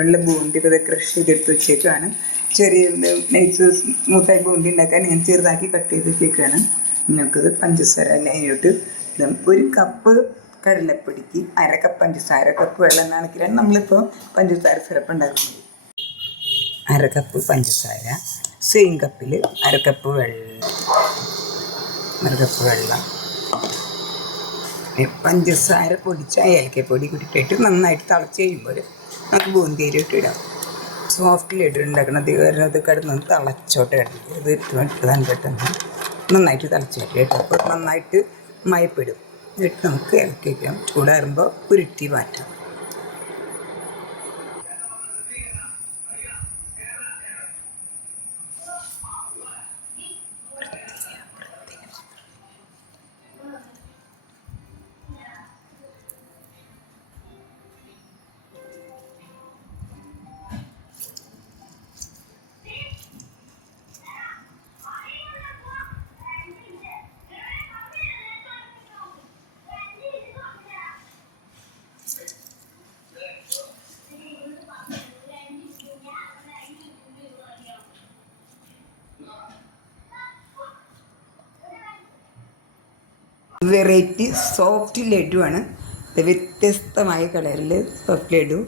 ഉള്ള ബൂന്തി ഇത് ക്രഷ് ചെയ്തെടുത്ത് വെച്ചേക്കാണ്. ചെറിയ നൈസ് സ്മൂത്തായി ബൂന്തി ഉണ്ടാക്കാൻ ഞാൻ ചെറുതാക്കി കട്ട് ചെയ്ത് വെച്ചേക്കാണ്. നിങ്ങൾക്കത് പഞ്ചസാര അതിനോട്ട് 1 കപ്പ് കടലപ്പൊടിക്ക് 1/2 കപ്പ് പഞ്ചസാര, കപ്പ് വെള്ളം നനയ്ക്കലാണ് നമ്മളിപ്പോൾ പഞ്ചസാര സിറപ്പ് ഉണ്ടാക്കുന്നത്. 1/2 കപ്പ് പഞ്ചസാര, സെയിം കപ്പിൽ 1/2 കപ്പ് വെള്ളം, പഞ്ചസാര പൊടിച്ച ഏലക്കപ്പൊടി കൂട്ടിയിട്ട് നന്നായിട്ട് തിളച്ച് കഴിയുമ്പോൾ നമുക്ക് ബൂന്തി അരിയിട്ട് ഇടാം. സോഫ്റ്റിലിട്ട് ഉണ്ടാക്കണം. അത് കിടന്ന് തിളച്ചോട്ടെ കിടന്നിട്ട് ഇത് ഇട്ടതാണ് പെട്ടെന്ന് നന്നായിട്ട് തിളച്ചോട്ടെ കേട്ടോ. അപ്പോൾ നന്നായിട്ട് മയപ്പെടും. എന്നിട്ട് നമുക്ക് ഇളക്കി വയ്ക്കാം. ചൂടാറുമ്പോൾ ഉരുട്ടി മാറ്റാം. വെറൈറ്റി സോഫ്റ്റ് ലഡുവാണ്. വ്യത്യസ്തമായ കളറിൽ സോഫ്റ്റ് ലഡു.